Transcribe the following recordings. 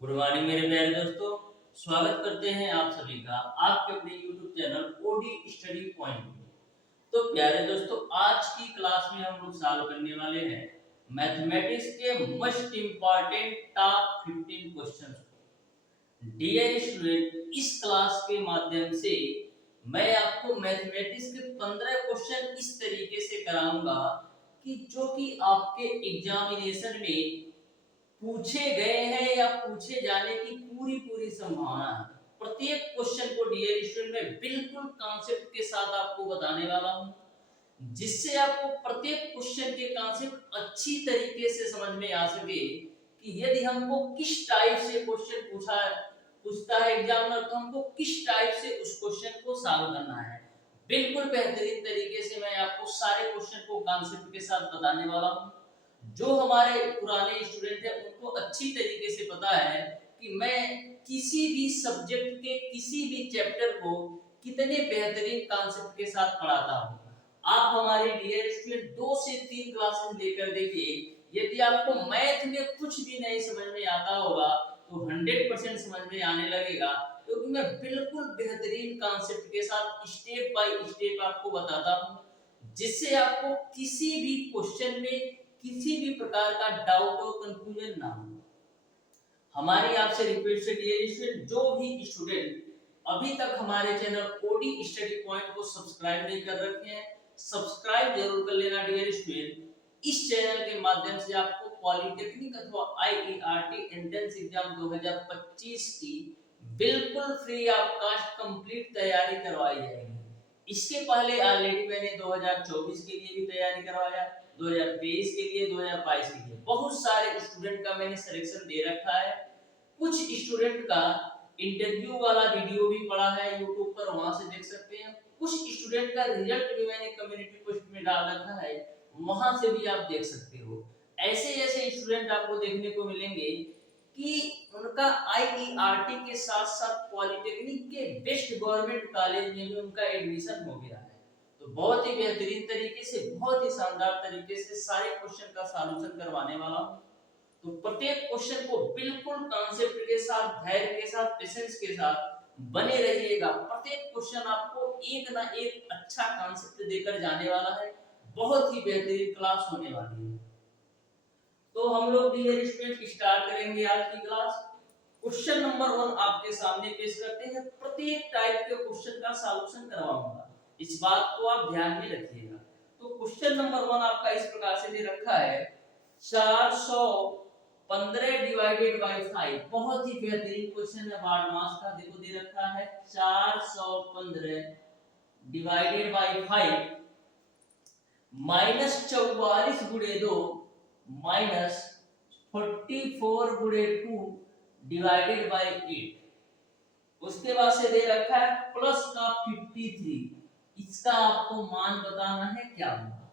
Good morning मेरे प्यारे दोस्तों। स्वागत करते हैं आप सभी का आपके अपने YouTube channel OD study point में। तो प्यारे दोस्तों, आज की क्लास में हम लोग सॉल्व करने वाले हैं मैथमेटिक्स के मोस्ट इंपॉर्टेंट टॉप 15 क्वेश्चंस को। डियर स्टूडेंट, इस क्लास के माध्यम से मैं आपको मैथमेटिक्स के 15 क्वेश्चन इस तरीके से कराऊंगा कि जो कि आपके एग्जामिनेशन में पूछे गए हैं या पूछे जाने की पूरी पूरी संभावना है। प्रत्येक क्वेश्चन को डियर स्टूडेंट मैं बिल्कुल कॉन्सेप्ट के साथ आपको बताने वाला हूं, जिससे आपको प्रत्येक क्वेश्चन के कॉन्सेप्ट अच्छी तरीके से समझ में आ सके कि यदि हमको किस टाइप से क्वेश्चन पूछता है एग्जामिनर, तो हमको किस टाइप से उस क्वेश्चन को सॉल्व करना है। बिल्कुल बेहतरीन तरीके से मैं आपको सारे क्वेश्चन को कॉन्सेप्ट के साथ बताने वाला हूं। जो हमारे पुराने स्टूडेंट हैं उनको अच्छी तरीके से पता है कि मैं किसी भी सब्जेक्ट के किसी भी चैप्टर को कितने बेहतरीन कॉन्सेप्ट के साथ पढ़ाता हूँ। आप हमारे डियर स्टूडेंट 2 से 3 क्लासेस लेकर देखिए, यदि आपको मैथ में कुछ भी नहीं समझ में आता होगा तो 100% समझ में आने लगेगा, क्योंकि मैं बिल्कुल बेहतरीन कॉन्सेप्ट के साथ स्टेप बाय स्टेप आपको बताता हूँ, जिससे आपको किसी भी क्वेश्चन में किसी भी प्रकार का डाउट और कंफ्यूजन ना हो। हमारी आपसे रिक्वेस्ट है डियर स्टूडेंट, जो भी स्टूडेंट अभी तक हमारे चैनल ओडी स्टडी पॉइंट को सब्सक्राइब नहीं कर रखे हैं, सब्सक्राइब जरूर कर लेना डियर स्टूडेंट। इस चैनल के माध्यम से आपको पॉलिटेक्निक अथवा आईईआरटी एंट्रेंस एग्जाम 2025 की बिल्कुल फ्री ऑफ कास्ट कंप्लीट तैयारी करवाई जाएगी। इसके पहले ऑलरेडी मैंने 2024 के लिए भी तैयारी करवाया, 2023 के लिए, 2022 के लिए बहुत सारे स्टूडेंट का मैंने सिलेक्शन दे रखा है। कुछ स्टूडेंट का इंटरव्यू वाला वीडियो भी पड़ा है यूट्यूब पर, वहां से देख सकते हैं। कुछ स्टूडेंट का रिजल्ट भी मैंने कम्युनिटी पोस्ट में डाल रखा है, वहां से भी आप देख सकते हो। ऐसे ऐसे स्टूडेंट आपको देखने को मिलेंगे कि उनका आईईआरटी के साथ साथ पॉलिटेक्निक के बेस्ट गवर्नमेंट कॉलेज में भी उनका एडमिशन हो गया है। तो बहुत ही बेहतरीन तरीके से, बहुत ही शानदार तरीके से सारे क्वेश्चन का सॉल्यूशन करवाने वाला हूं। तो प्रत्येक क्वेश्चन को बिल्कुल कॉन्सेप्ट के साथ, धैर्य के साथ, पेशेंस के साथ बने रहिएगा। प्रत्येक क्वेश्चन आपको एक ना एक अच्छा कॉन्सेप्ट देकर जाने वाला है। बहुत ही बेहतरीन क्लास होने वाली है। तो हम लोग डियर स्टूडेंट स्टार्ट करेंगे आज की क्लास। क्वेश्चन नंबर 1 आपके सामने पेश करते हैं। प्रत्येक टाइप के क्वेश्चन का सॉल्यूशन करवाऊंगा, इस बात को आप ध्यान में रखिएगा। तो क्वेश्चन नंबर 1 आपका इस प्रकार से दे रखा है, 415 डिवाइडेड बाय 5। बहुत ही बेहतरीन क्वेश्चन है, बारह मास का। देखो दे रखा है 415 डिवाइडेड बाय 5 माइनस 44 गुणे 2 माइनस 44 गुणे 2 डिवाइडेड बाय 8। उसके बाद से दे रखा है प्लस का 53। इसका आपको मान बताना है क्या होगा।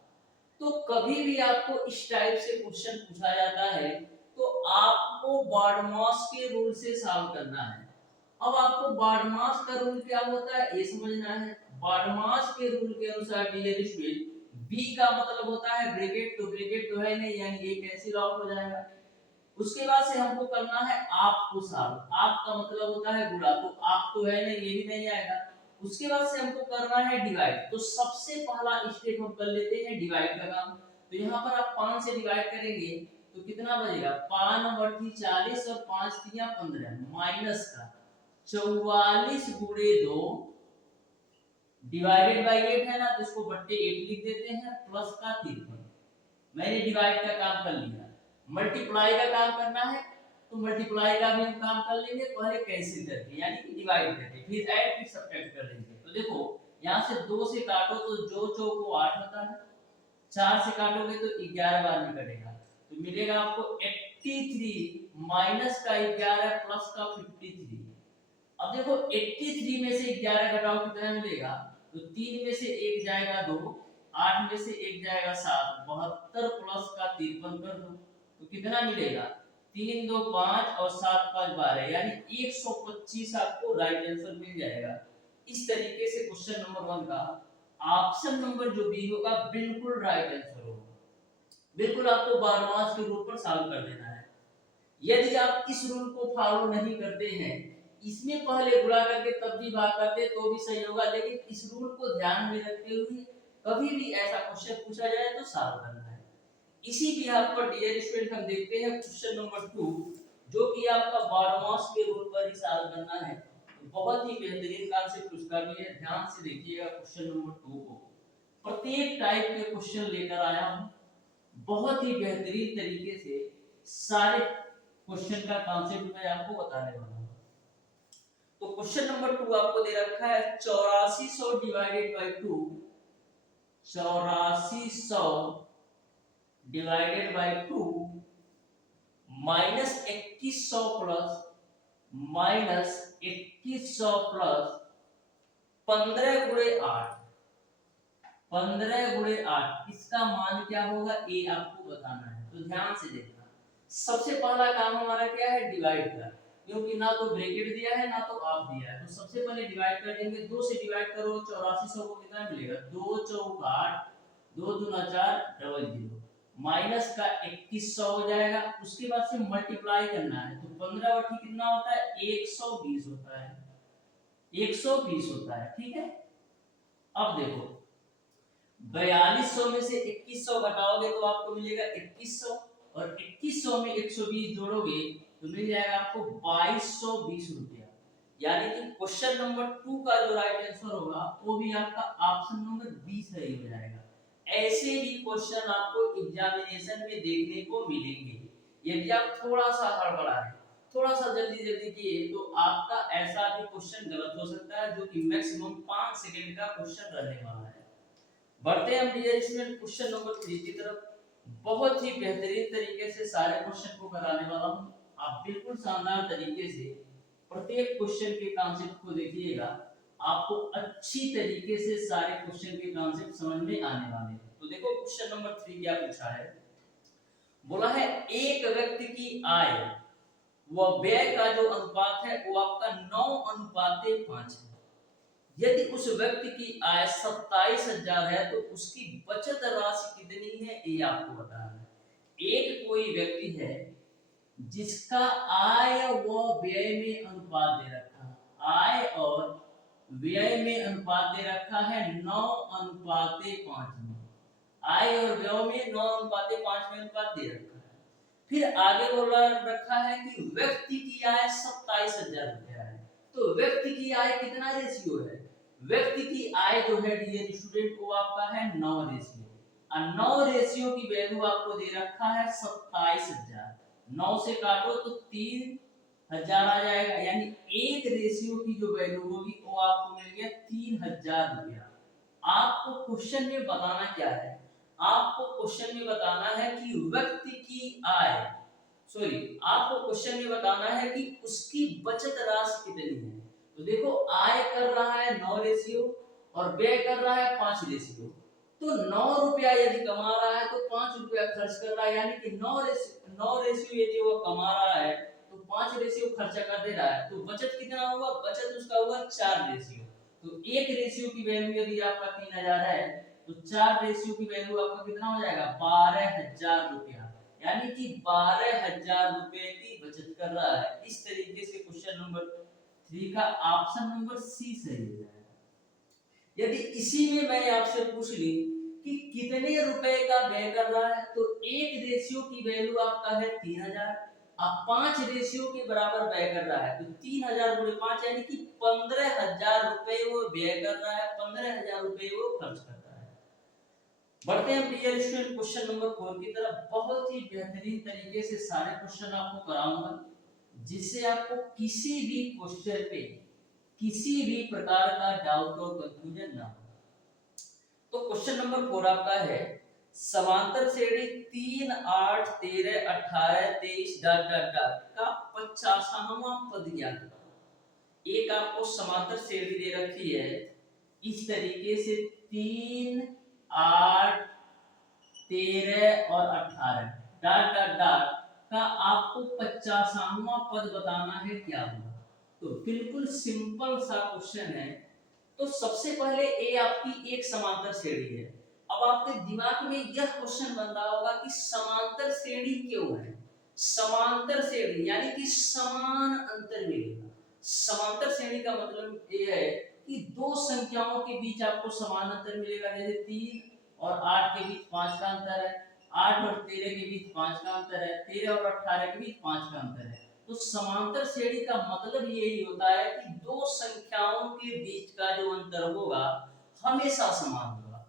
तो कभी भी आपको इस टाइप से क्वेश्चन पूछा जाता है तो आपको बारहमास के रूल से सॉल्व करना है। अब आपको बारहमास का रूल क्या होता है ये समझना है। बारहमास के रूल के अनुसार डियर स्टूडेंट, बी का मतलब होता है ब्रैकेट, तो ब्रैकेट तो है नहीं, यानी ये कैंसिल आउट हो जाएगा। उसके बाद से हमको करना है आप को सॉल्व। आप का मतलब होता है गुणा, तो आप तो है नहीं, ये भी नहीं आएगा। उसके बाद से हमको करना है डिवाइड। तो सबसे पहला स्टेप हम कर लेते हैं डिवाइड का काम। तो यहाँ पर आप 5 से डिवाइड करेंगे तो कितना बचेगा, 5 नंबर थी 40 और 5 तिया 15 माइनस का 44 गुणे 2 डिवाइडेड बाय 8 है ना, तो इसको बट्टे 8 लिख देते हैं, प्लस का 53। मैंने डिवाइड का काम कर लिया। मल्टीप्लाई का काम करना है तो मल्टीप्लाई का भी हम काम कर लेंगे, पहले कैंसिल करके यानी कि डिवाइड करके, फिर ऐड फिर सब्ट्रैक्ट कर लेंगे। तो देखो यहां से 2 से काटो तो जो चौको 8 होता है, 4 से काटोगे तो 11 बार में कटेगा, तो मिलेगा आपको 83 माइनस का 11 प्लस का 53। अब देखो 83 में से 11 घटाओ कितना मिलेगा, तो 3 में से 1 जाएगा 2, 8 में से 1 जाएगा 7, 72 प्लस का 53 कर दो तो कितना मिलेगा, 3 2 5 और 7 5 12, यानी 125 आपको राइट आंसर मिल जाएगा। इस तरीके से क्वेश्चन नंबर 1 का ऑप्शन नंबर जो बी होगा बिल्कुल राइट आंसर होगा। बिल्कुल आपको बारहमास के रूल पर सॉल्व कर देना है। यदि आप इस रूल को फॉलो नहीं करते हैं, इसमें पहले गुणा करके तब भी भाग करते तो भी सही होगा, लेकिन इस रूल को ध्यान में रखते हुए कभी भी ऐसा क्वेश्चन पूछा जाए तो सॉल्व करना है। इसी बिहाफ पर डियर स्टूडेंट हम देखते हैं क्वेश्चन नंबर 2, जो कि आपका बारहमास के रूल पर ही सॉल्व करना है। तो बहुत ही बेहतरीन कॉन्सेप्ट उसका भी है, ध्यान से देखिएगा क्वेश्चन नंबर 2 को। प्रत्येक टाइप के क्वेश्चन लेकर आया हूं, बहुत ही बेहतरीन तरीके से सारे क्वेश्चन का कॉन्सेप्ट मैं आपको बताने वाला हूं। तो क्वेश्चन नंबर 2 आपको दे रखा है 8400 divided by 2, 8400 divided by 2 minus 2100 plus minus 2100 plus 15 गुणे 8, 15 गुणे 8 इसका मान क्या होगा ये आपको बताना है। तो ध्यान से देखना, सबसे पहला काम हमारा क्या है, डिवाइड का, क्योंकि ना तो ब्रैकेट दिया है ना तो आप दिया है। तो सबसे पहले डिवाइड कर देंगे, 2 से डिवाइड करो 8400 को कितना मिलेगा, 2 चौक 8, 2 दूना 4 डबल 0, माइनस का 2100 हो जाएगा। उसके बाद से मल्टीप्लाई करना है, तो 15 बटी कितना होता है, 120 होता है, 120 होता है, ठीक है। अब देखो 4200 में से 2100 घटाओगे तो आपको मिलेगा 2100, और 2100 में 120 जोड़ोगे तो मिल जाएगा आपको 2220 रुपया। यानी कि क्वेश्चन नंबर 2 का जो राइट आंसर होगा वो भी आपका ऑप्शन नंबर बी सही हो जाएगा। ऐसे भी क्वेश्चन आपको एग्जामिनेशन में देखने को मिलेंगे। यदि आप थोड़ा सा हड़बड़ाए, थोड़ा सा जल्दी जल्दी किए तो आपका ऐसा भी क्वेश्चन गलत हो सकता है, जो कि मैक्सिमम 5 सेकंड का क्वेश्चन रहने वाला है। बढ़ते हैं हम डियर स्टूडेंट क्वेश्चन नंबर 3 की तरफ। बहुत ही बेहतरीन तरीके से सारे क्वेश्चन को कराने वाला हूं, आप बिल्कुल शानदार तरीके से प्रत्येक क्वेश्चन के कॉन्सेप्ट को देखिएगा, आपको अच्छी तरीके से सारे क्वेश्चन के कॉन्सेप्ट समझ में आने वाले हैं। तो देखो क्वेश्चन नंबर 3 क्या पूछा है, बोला है एक व्यक्ति की आय व व्यय का जो अनुपात है वो आपका 9:5 है। यदि उस व्यक्ति की आय 27,000 है तो उसकी बचत राशि कितनी है ये आपको बताना है। एक कोई व्यक्ति है जिसका आय व व्यय में अनुपात दे रखा है, आय और व्यय में अनुपात दे रखा है 9:5 में, आय और व्यय में 9:5 में अनुपात दे रखा है। फिर आगे बोला रखा है कि व्यक्ति की आय 27,000 रुपया है। तो व्यक्ति की आय कितना रेशियो है, व्यक्ति की आय जो है डियर स्टूडेंट वो आपका है 9 रेशियो, और 9 रेशियो की वैल्यू आपको दे रखा है 27,000। 9 से काटो तो 3,000 आ जाएगा, यानी एक रेशियो की जो वैल्यू होगी वो आपको मिल गया 3,000 रुपया। आपको क्वेश्चन में बताना क्या है, आपको क्वेश्चन में बताना है कि व्यक्ति की आय, आपको क्वेश्चन में बताना है कि उसकी बचत राशि कितनी है। तो देखो आय कर रहा है 9 रेशियो और व्यय कर रहा है 5 रेशियो। तो 9 रुपया यदि कमा रहा है तो 5 रुपया खर्च कर रहा है, यानी कि 9 रेशियो यदि वो कमा रहा है तो 5 रेशियो खर्चा कर दे रहा है। तो बचत कितना होगा, बचत उसका होगा 4 रेशियो। तो एक रेशियो की वैल्यू यदि आपका 3,000 है तो 4 रेशियो की वैल्यू आपका कितना हो जाएगा, 12,000 रुपया, यानी कि 12,000 रुपए की बचत कर रहा है। इस तरीके से क्वेश्चन नंबर 3 का ऑप्शन नंबर सी सही हो जाएगा। यदि इसी में मैं आपसे पूछ ली कि कितने रुपए का व्यय कर रहा है, तो एक रेशियो की वैल्यू आपका है 3,000, अब 5 रेशियो के बराबर व्यय कर रहा है, तो 3,000 गुणे 5 यानी कि 15,000 रुपए वो व्यय कर रहा है, 15,000 रुपए वो खर्च कर रहा है। बढ़ते हैं डियर स्टूडेंट क्वेश्चन नंबर 4 की तरफ। बहुत ही बेहतरीन तरीके से सारे क्वेश्चन आपको कराऊंगा, जिससे आपको किसी भी क्वेश्चन पे किसी भी प्रकार का डाउट और कंफ्यूजन ना हो। तो क्वेश्चन नंबर 4 आपका है समांतर श्रेणी 3, 8, 13, 18, 23 डॉट डॉट डॉट का 50वां पद ज्ञात करो। एक आपको समांतर श्रेणी दे रखी है इस तरीके से 3, 8, 13 और 18 डॉट डॉट डॉट का आपको 50वां पद बताना है, क्या होगा। तो बिल्कुल सिंपल सा क्वेश्चन है। तो सबसे पहले ये आपकी एक समांतर श्रेणी है। अब आपके दिमाग में यह क्वेश्चन बन रहा होगा कि समांतर श्रेणी क्यों है, समांतर श्रेणी यानी कि समान अंतर मिलेगा। समांतर श्रेणी का मतलब ये है कि दो संख्याओं के बीच आपको समान अंतर मिलेगा। जैसे 3 और 8 के बीच 5 का अंतर है, 8 और 13 के बीच 5 का अंतर है, 13 और 18 के बीच 5 का अंतर है। तो समांतर श्रेणी का मतलब यही होता है कि दो संख्याओं के बीच का जो अंतर होगा हमेशा समान होगा।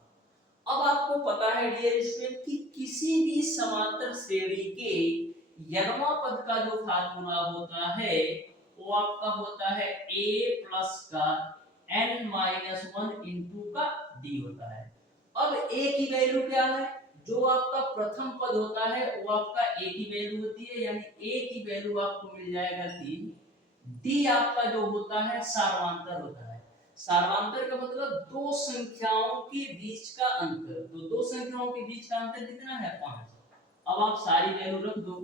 अब आपको पता है डियर स्टूडेंट कि किसी भी समांतर श्रेणी के यनवा पद का जो फार्मूला होता है वो आपका होता है a प्लस का n-1 इंटू का d होता है। अब a की वैल्यू क्या है? जो आपका प्रथम पद होता है वो आपका a की वैल्यू होती है, यानी a की वैल्यू आपको मिल जाएगा 3। d आपका जो होता है सार्वंतर होता है। सार्वंतर का मतलब दो संख्याओं के बीच का अंतर। तो दो संख्याओं के बीच का अंतर कितना है? 5। अब आप सारी वैल्यू रख दो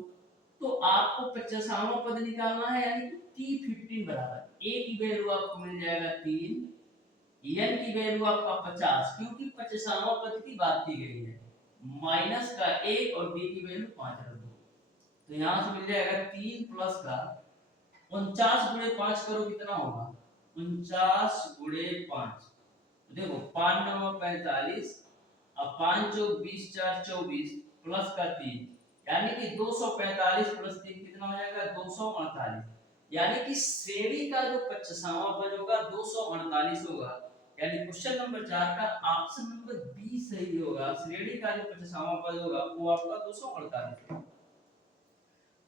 तो आपको 50वां पद निकालना है, यानी कि t15 बराबर a की वैल्यू आपको मिल जाएगा 3, n की वैल्यू आपका 50 क्योंकि 50वां पद की बात की गई है, माइनस का 1 और d की वैल्यू 5 रख दो। तो यहां से मिल जाएगा 3 प्लस का 49 गुणे 5 करो कितना होगा? 49 गुणे 5, देखो 5 9 45, अब 5 चौक 20 4 24 प्लस का 3, यानी कि 245 प्लस 3 कितना हो जाएगा? 248। यानी कि श्रेणी का जो 25वां पद होगा 248 होगा। यानी क्वेश्चन नंबर 4 का ऑप्शन नंबर बी सही होगा। श्रेणी का जो 25वां पद होगा वो आपका 248 होगा।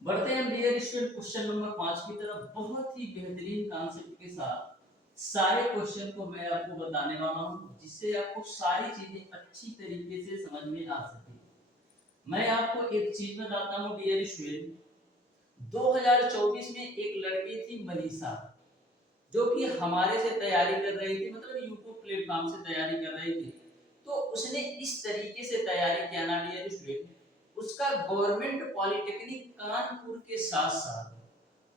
बढ़ते हैं डियर स्टूडेंट क्वेश्चन नंबर 5 की तरफ। बहुत ही बेहतरीन कॉन्सेप्ट के साथ सारे क्वेश्चन को मैं आपको बताने वाला हूं, जिससे आपको सारी चीजें अच्छी तरीके से समझ में आ सके। मैं आपको एक चीज बताता हूं डियर स्टूडेंट, 2024 में एक लड़की थी मनीषा, जो कि हमारे से तैयारी कर रही थी, मतलब यूट्यूब प्लेटफॉर्म से तैयारी कर रही थी। तो उसने इस तरीके से तैयारी किया ना डियर स्टूडेंट, उसका गवर्नमेंट पॉलिटेक्निक कानपुर के साथ साथ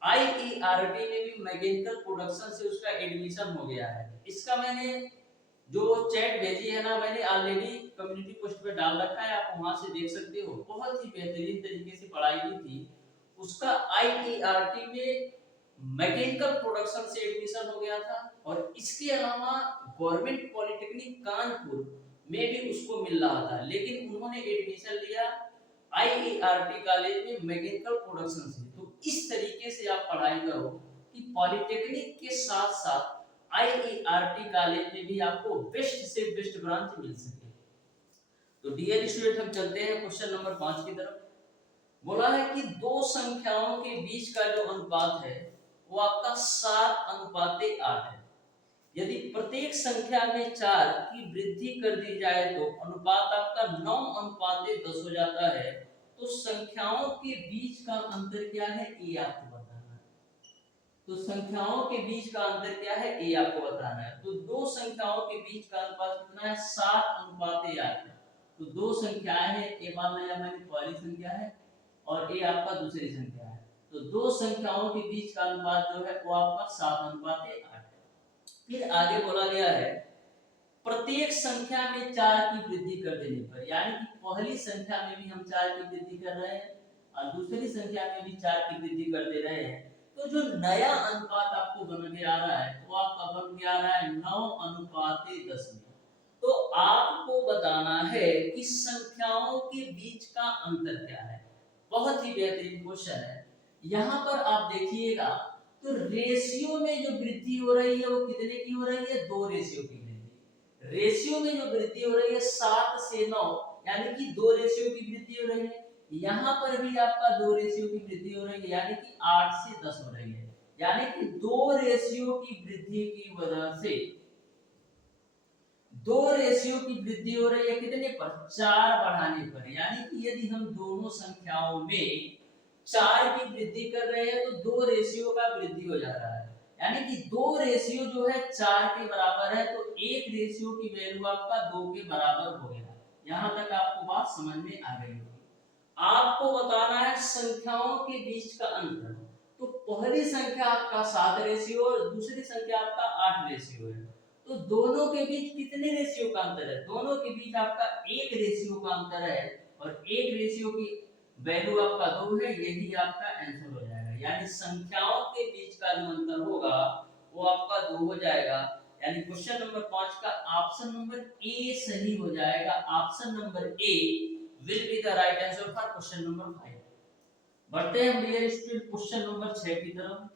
आईईआरटी में भी मैकेनिकल प्रोडक्शन से उसका एडमिशन हो गया है। इसका मैंने जो चैट भेजी है ना, मैंने ऑलरेडी कम्युनिटी पोस्ट पे डाल रखा है, आप वहां से देख सकते हो। बहुत ही बेहतरीन तरीके से पढ़ाई हुई थी। उसका आईईआरटी में मैकेनिकल प्रोडक्शन से एडमिशन हो गया था, और इसके अलावा गवर्नमेंट पॉलिटेक्निक कानपुर में भी उसको मिल रहा था, लेकिन उन्होंने एडमिशन लिया आईईआरटी कॉलेज में मैकेनिकल प्रोडक्शन से। तो इस तरीके से आप पढ़ाई करो कि पॉलिटेक्निक के साथ साथ आईईआरटी कॉलेज में भी आपको बेस्ट से बेस्ट ब्रांच मिल सके। तो डियर स्टूडेंट हम चलते हैं क्वेश्चन नंबर 5 की तरफ। बोला है कि दो संख्याओं के बीच का जो अनुपात है वो आपका 7:8 है। यदि प्रत्येक संख्या में 4 की वृद्धि कर दी जाए तो अनुपात आपका 9:10 हो जाता है। तो संख्याओं के बीच का अंतर क्या है, ये आपको बताना है। तो संख्याओं के बीच का अंतर क्या है, ये आपको बताना है। तो दो संख्याओं के बीच का अनुपात कितना है? 7:8 है। तो दो संख्याएं हैं, ए मान लिया मैंने पहली संख्या है और ए आपका दूसरी संख्या है। तो दो संख्याओं के बीच का अनुपात जो है वो आपका 7:8 है। फिर आगे बोला गया है प्रत्येक संख्या में 4 की वृद्धि कर देने पर, यानी कि पहली संख्या में भी हम 4 की वृद्धि कर रहे हैं और दूसरी संख्या में भी 4 की वृद्धि कर दे रहे हैं। तो जो नया अनुपात आपको बन के आ रहा है वो आपका बन के आ रहा है 9:10 में। तो आपको बताना है कि संख्याओं के बीच का अंतर क्या है। बहुत ही बेहतरीन क्वेश्चन है। यहाँ पर आप देखिएगा तो रेशियो में जो वृद्धि हो रही है वो कितने की हो रही है? 2 रेशियो की वृद्धि। रेशियो में जो वृद्धि हो रही है 7 से 9, यानी कि 2 रेशियो की वृद्धि हो रही है। यहाँ पर भी आपका 2 रेशियो की वृद्धि हो रही है, यानी कि 8 से 10 हो रही है। यानी कि 2 रेशियो की वृद्धि की वजह से 2 रेशियो की वृद्धि हो रही है कितने पर? 4 बढ़ाने पर। यानी कि यदि हम दोनों संख्याओं में 4 की वृद्धि कर रहे हैं तो 2 रेशियो का वृद्धि हो जा रहा है। यानी कि 2 रेशियो जो है 4 के बराबर है, तो 1 रेशियो की वैल्यू आपका 2 के बराबर हो गया। यहां तक आपको बात समझ में आ गई होगी। आपको बताना है संख्याओं के बीच का अंतर। तो पहली संख्या आपका 7 रेशियो और दूसरी संख्या आपका 8 रेशियो है। तो दोनों के बीच कितने रेशियो का अंतर है? दोनों के बीच आपका 1 रेशियो का अंतर है, और 1 रेशियो की वैल्यू आपका 2 है, यही आपका आंसर हो जाएगा। यानी संख्याओं के बीच का जो अंतर होगा वो आपका 2 हो जाएगा। यानी क्वेश्चन नंबर 5 का ऑप्शन नंबर ए सही हो जाएगा। Option number A will be the right answer for question number 5। बढ़ते हैं हम डियर स्टूडेंट क्वेश्चन नंबर 6 की तरफ।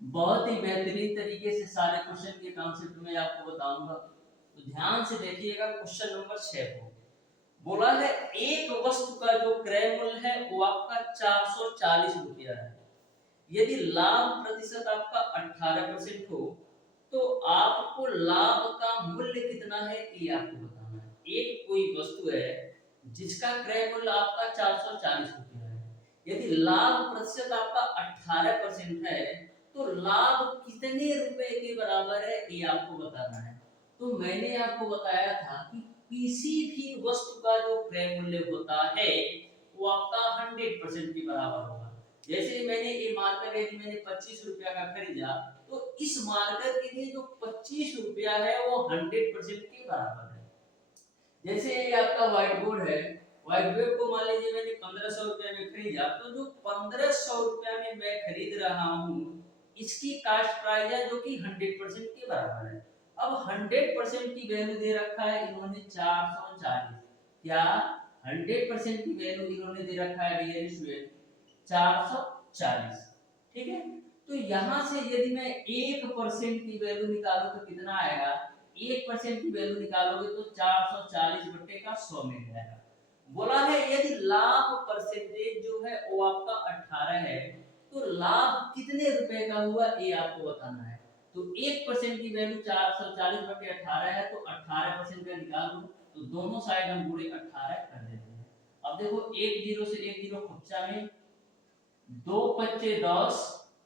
बहुत ही बेहतरीन तरीके से सारे क्वेश्चन के कॉन्सेप्ट में आपको बताऊंगा, तो ध्यान से देखिएगा क्वेश्चन नंबर 6 को। बोला है एक वस्तु का जो क्रय मूल्य है वो आपका 440 रुपया है। यदि लाभ प्रतिशत आपका 18% हो तो आपको लाभ का मूल्य कितना है ये आपको बताना है। एक कोई वस्तु है जिसका क्रय मूल्य आपका 440 रुपया है, यदि लाभ प्रतिशत आपका 18% है तो लाभ कितने रुपए के बराबर है ये आपको बताना है। तो मैंने आपको बताया था कि किसी भी वस्तु का जो क्रय मूल्य होता है वो आपका 100% के बराबर होगा। जैसे मैंने ये मार्कर यदि मैंने 25 रुपया का खरीदा तो इस मार्कर के लिए जो 25 रुपया है वो 100% के बराबर है। जैसे ये आपका व्हाइट बोर्ड है, व्हाइट बोर्ड को मान लीजिए मैंने 1500 रुपया में खरीदा, तो जो 1500 रुपया में मैं खरीद रहा हूँ इसकी कास्ट प्राइस है जो कि 100% के बराबर है। अब 100% की वैल्यू दे रखा है इन्होंने 440। क्या 100% की वैल्यू इन्होंने दे रखा है डियर स्टूडेंट 440, ठीक है। तो यहां से यदि मैं 1% की वैल्यू निकालूं तो कितना आएगा? 1% की वैल्यू निकालोगे तो 440 बटे का 100 मिल जाएगा। बोला है यदि लाभ परसेंटेज जो है वो आपका 18 है तो लाभ कितने रुपए का हुआ ये आपको बताना है। तो 1% की वैल्यू 440 बटे 18 है तो 18% का निकाल लो, तो दोनों साइड हम पूरे 18 कर देते हैं। अब देखो एक जीरो से एक जीरो खुच्चा में, 2 पच्चे 10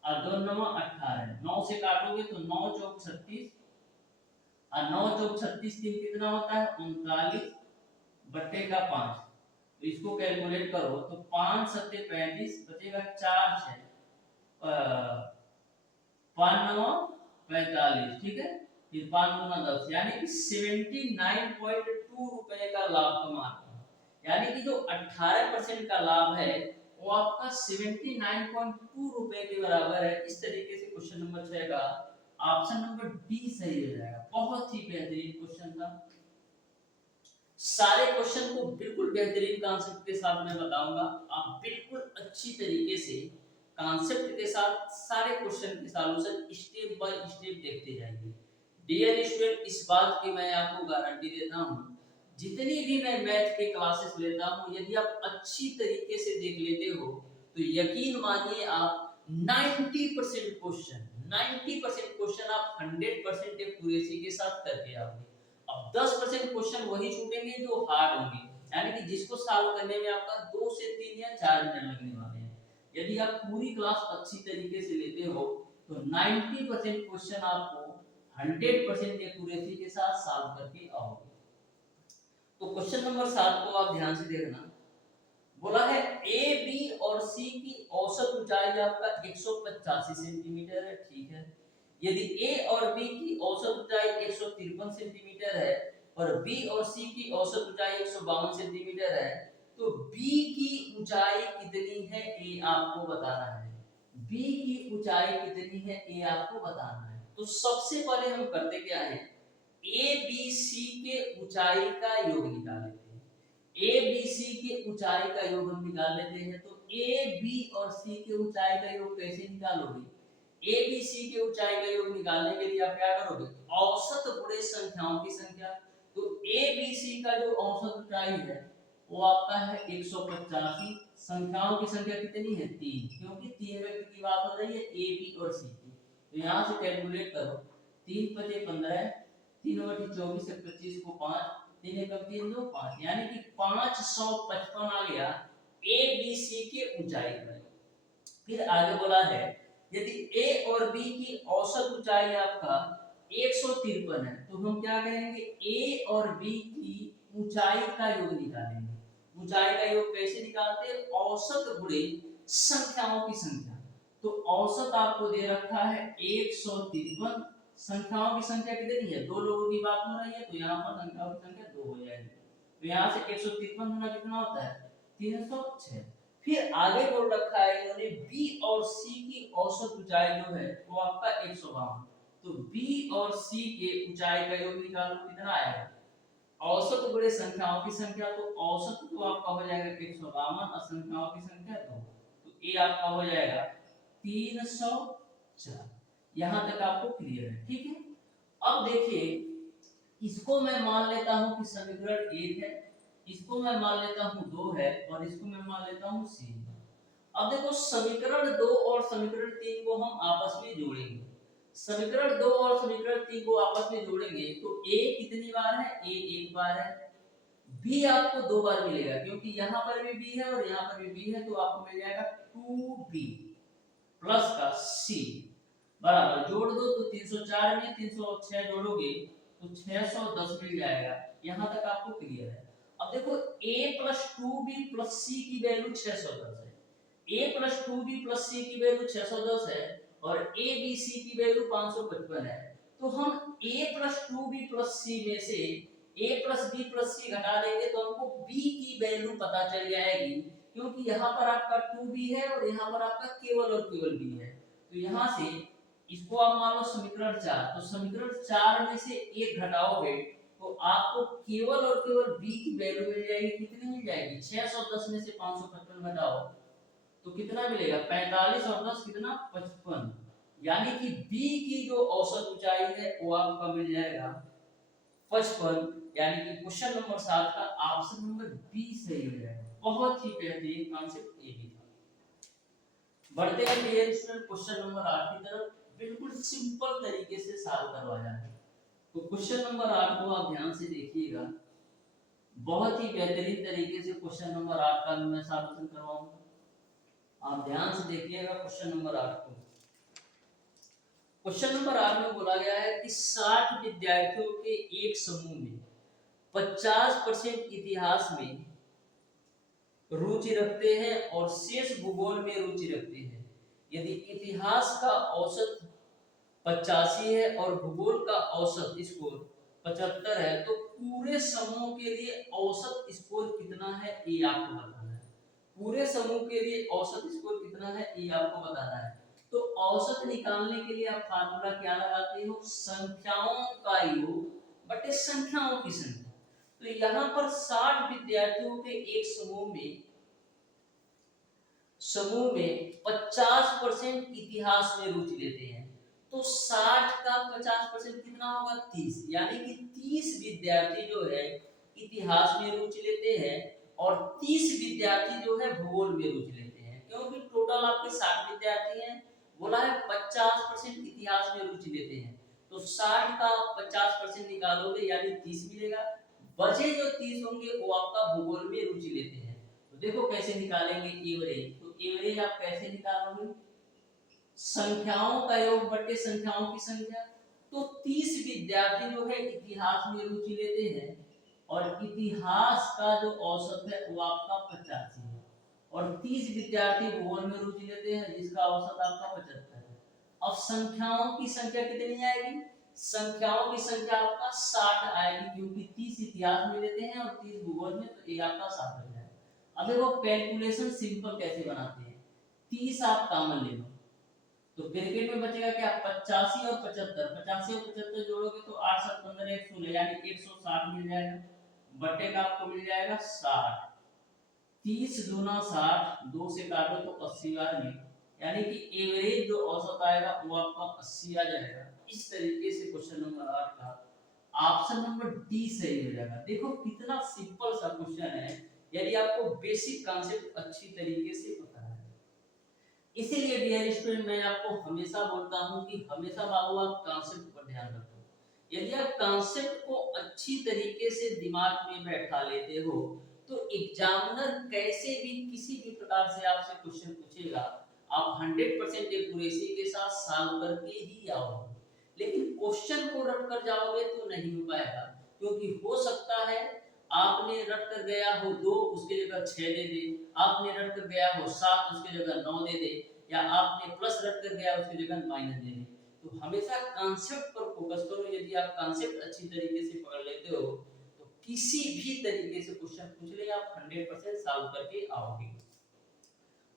और 2 नवा 18, 9 से काटोगे तो 9 चौक 36 और 9 चौक 36 तीन कितना होता है 39 बट्टे का 5। तो इसको कैलकुलेट करो तो 5 सत्ते 35 बचेगा 4 6 5 9 45, ठीक है। फिर 5 गुना 10 यानी कि 79.2 रुपए का लाभ कमा रहे हैं। यानी कि जो 18% का लाभ है वो आपका 79.2 रुपए के बराबर है। इस तरीके से क्वेश्चन नंबर 6 का ऑप्शन नंबर डी सही हो जाएगा। बहुत ही बेहतरीन क्वेश्चन था। सारे क्वेश्चन को बिल्कुल बेहतरीन कॉन्सेप्ट के साथ मैं बताऊंगा, आप बिल्कुल अच्छी तरीके से कॉन्सेप्ट के साथ सारे क्वेश्चन के सॉल्यूशन स्टेप बाय स्टेप देखते जाएंगे। डियर स्टूडेंट, इस बात की मैं आपको गारंटी देता हूँ, जितनी भी मैं मैथ के क्लासेस लेता हूँ यदि आप अच्छी तरीके से देख लेते हो तो यकीन मानिए आप 90% क्वेश्चन आप 100% एक्यूरेसी के साथ करके आओगे। अब 10% क्वेश्चन वही छूटेंगे जो हार्ड होंगे, यानी कि जिसको सॉल्व करने में आपका 2 से 3 या 4 मिनट लगने वाले हैं। यदि आप पूरी क्लास अच्छी तरीके से लेते हो तो 90% क्वेश्चन आपको 100% एक्यूरेसी के साथ सॉल्व करके आओगे। तो क्वेश्चन नंबर 7 को आप ध्यान से देखना। बोला है ए बी और सी की औसत ऊंचाई आपका 185 सेंटीमीटर है, ठीक है। यदि ए और बी की औसत ऊंचाई 153 सेंटीमीटर है और बी और सी की औसत ऊंचाई 152 सेंटीमीटर है तो बी की ऊंचाई कितनी है ये आपको बताना है। बी की ऊंचाई कितनी है ये आपको बताना है। तो सबसे पहले हम करते क्या है, ए बी सी के ऊंचाई का योग निकाल लेते हैं। ए बी सी के ऊंचाई का योग हम निकाल लेते हैं। तो ए बी और सी के ऊंचाई का योग कैसे निकालोगे? ए बी सी के ऊंचाई का योग निकालने के लिए आप क्या करोगे, औसत गुणे संख्याओं की संख्या। तो ए बी सी का जो औसत ऊंचाई है वो आपका है 185, संख्याओं की संख्या कितनी है 3, क्योंकि 3 व्यक्ति की बात हो रही है ए बी और सी की। तो यहां से कैलकुलेट करो, 3 पचे 15, 3 बटे 24 से 25 को 5, 3 एकम 3 2 5, यानी कि 555 आ गया ए बी सी के ऊंचाई का। फिर आगे बोला है यदि ए और बी की औसत ऊंचाई आपका 153 है तो हम क्या करेंगे, ए और बी की ऊंचाई का योग निकालेंगे। ऊंचाई का योग कैसे निकालते हैं, औसत गुणे संख्याओं की संख्या। तो औसत आपको दे रखा है 153, संख्याओं की संख्या कितनी है, दो लोगों की बात हो रही है तो यहाँ पर संख्याओं की संख्या 2 हो जाएगी। तो यहाँ से 153 गुना कितना होता है 306। फिर आगे बोल रखा है इन्होंने बी और सी की औसत ऊंचाई जो है वो आपका 152। तो बी और सी के ऊंचाई का योग निकालो कितना आएगा। औसत बड़े संख्याओं की संख्या, तो औसत तो आपका हो जाएगा 152 और संख्याओं की संख्या 2, तो ए आपका हो जाएगा 304। यहां तक आपको क्लियर है, ठीक है। अब देखिए इसको मैं मान लेता हूं कि समीकरण 1 है, इसको मैं मान लेता हूं 2 है और इसको मैं मान लेता हूं c। अब देखो समीकरण 2 और समीकरण 3 को हम आपस में जोड़ेंगे। समीकरण 2 और समीकरण 3 को आपस में जोड़ेंगे तो a कितनी बार है, a एक बार है। b आपको 2 बार मिलेगा क्योंकि यहां पर भी b है और यहां पर भी b है, तो आपको मिल जाएगा 2b प्लस का c बराबर जोड़ दो तो 304 में 306 जोड़ोगे तो 610 मिल जाएगा। यहां तक आपको क्लियर है। अब देखो a plus 2b plus c की वैल्यू 610 है, a plus 2b plus c की वैल्यू 610 है और a b c की वैल्यू 555 है। तो हम a plus 2b plus c में से a plus b plus c घटा देंगे तो हमको b की वैल्यू पता चल जाएगी, क्योंकि यहाँ पर आपका 2b है और यहाँ पर आपका केवल और केवल b है। तो यहाँ से इसको आप मान लो समीकरण 4, तो समीकरण 4 में से एक घटाओगे तो आपको केवल और केवल b की वैल्यू मिल जाएगी। कितनी मिल जाएगी, 610 में से 555 घटाओ तो कितना मिलेगा, 45 और 10 कितना 55, यानी कि b की जो औसत ऊंचाई है वो आपका मिल जाएगा 55, यानी कि क्वेश्चन नंबर 7 का ऑप्शन नंबर बी सही हो जाएगा। बहुत ही बेहतरीन कॉन्सेप्ट ये भी था। बढ़ते हैं डियर स्टूडेंट क्वेश्चन नंबर 8 की तरफ, बिल्कुल सिंपल तरीके से सॉल्व करवाया है। तो क्वेश्चन नंबर 8 को आप ध्यान से देखिएगा, बहुत ही बेहतरीन तरीके से क्वेश्चन नंबर 8 का मैं सॉल्यूशन करवाऊंगा। आप ध्यान से देखिएगा क्वेश्चन नंबर 8 को। क्वेश्चन नंबर 8 में बोला गया है कि 60 विद्यार्थियों के एक समूह में 50% इतिहास में रुचि रखते हैं और शेष भूगोल में रुचि रखते हैं। यदि इतिहास का औसत 85 है और भूगोल का औसत स्कोर 75 है तो पूरे समूह के लिए औसत स्कोर कितना है ये आपको बताना है। पूरे समूह के लिए औसत स्कोर कितना है ये आपको बताना है। तो औसत निकालने के लिए आप फार्मूला क्या लगाते हो, संख्याओं का योग बटे संख्याओं की संख्या। तो यहाँ पर 60 विद्यार्थियों के एक समूह में 50% इतिहास में रुचि लेते हैं, तो 60 का 50% कितना होगा, 30, यानी कि 30 विद्यार्थी जो है इतिहास में रुचि लेते हैं और 30 विद्यार्थी जो है भूगोल में रुचि लेते हैं। क्योंकि टोटल आपके 60 विद्यार्थी हैं, बोला है 50% इतिहास में रुचि लेते हैं, तो 60 का 50% निकालोगे यानी 30 मिलेगा। बचे जो 30 होंगे वो आपका भूगोल में रुचि लेते हैं। तो देखो कैसे निकालेंगे एवरेज, तो एवरेज आप कैसे निकालोगे, संख्याओं का योग बटे संख्याओं की संख्या। तो 30 विद्यार्थी जो है इतिहास में रुचि लेते हैं और इतिहास का जो औसत है वो आपका 85 है और 30 विद्यार्थी भूगोल में रुचि लेते हैं जिसका औसत आपका 75 है। अब संख्याओं की संख्या कितनी आएगी, संख्याओं की संख्या आपका 60 आएगी, क्योंकि 30 इतिहास में लेते हैं और 30 भूगोल में, तो ये आपका 60 हो जाएगा। अब देखो कैलकुलेशन सिंपल कैसे बनाते हैं, 30 आप कॉमन ले लो तो ब्रैकेट में बचेगा क्या, 85 और 75, 85 और 75 जोड़ोगे तो 8 7 15 116 यानी 160 मिल जाएगा, बटे का आपको मिल जाएगा 60, 30 दूना 60, 2 से काटो तो 80 बार में, यानी कि एवरेज जो औसत आएगा वो आपका 80 आ जाएगा। इस तरीके से क्वेश्चन नंबर 8 का ऑप्शन नंबर डी सही हो जाएगा। देखो कितना सिंपल सा क्वेश्चन है, यदि आपको बेसिक कॉन्सेप्ट अच्छी तरीके से पता है। इसीलिए डियर स्टूडेंट मैं आपको हमेशा बोलता हूं कि हमेशा बाबू आप कॉन्सेप्ट पर ध्यान रखो। यदि आप कॉन्सेप्ट को अच्छी तरीके से दिमाग में बैठा लेते हो तो एग्जामिनर कैसे भी किसी भी प्रकार से आपसे क्वेश्चन पूछेगा आप 100% एक्यूरेसी के साथ सॉल्व करके ही आओगे। लेकिन क्वेश्चन को रट कर जाओगे तो नहीं हो पाएगा, क्योंकि हो सकता है आपने रट कर गया हो 2 उसके जगह 6 दे दे, आपने रट कर गया हो 7 उसके जगह 9 दे दे, या आपने प्लस रट कर गया उसकी जगह माइनस दे दे। तो हमेशा कॉन्सेप्ट पर फोकस करो। यदि आप कॉन्सेप्ट अच्छी तरीके से पकड़ लेते हो तो किसी भी तरीके से क्वेश्चन पूछ ले आप 100% सॉल्व करके आओगे।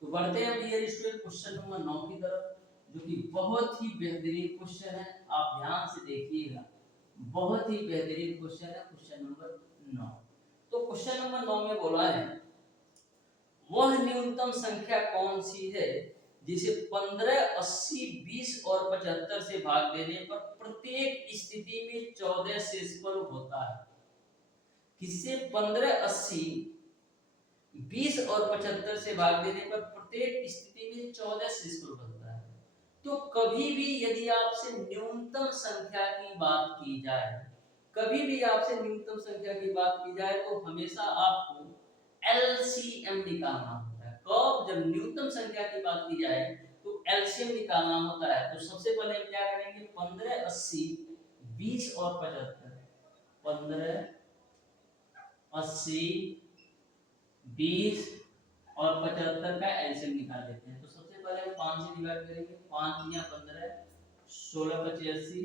तो बढ़ते हैं डियर स्टूडेंट क्वेश्चन नंबर 9 की तरफ, जो कि बहुत ही बेहतरीन क्वेश्चन है। आप ध्यान से देखिएगा, बहुत ही बेहतरीन क्वेश्चन है, क्वेश्चन नंबर 9। तो क्वेश्चन नंबर 9 में बोला है, वह न्यूनतम संख्या कौन सी है जिसे 15, 80, 20 और 75 से भाग देने पर प्रत्येक स्थिति में 14 शेषफल होता है। किससे 15, 80, 20 और 75 से भाग देने पर प्रत्येक स्थिति में 14 शेषफल बनता है। तो कभी भी यदि आपसे न्यूनतम संख्या की बात की जाए, कभी भी आपसे न्यूनतम संख्या की बात की जाए तो हमेशा आपको एलसीएम निकालना होता है। कब? जब न्यूनतम संख्या की बात की जाए तो एलसीएम निकालना होता है। तो सबसे पहले हम क्या करेंगे, 15, 80, 20 और 75। 15, 80, 20 और 75 का एलसीएम निकाल लेते हैं। तो सबसे पहले हम 5 से डिवाइड करेंगे। 5 या 15, 16 25 80,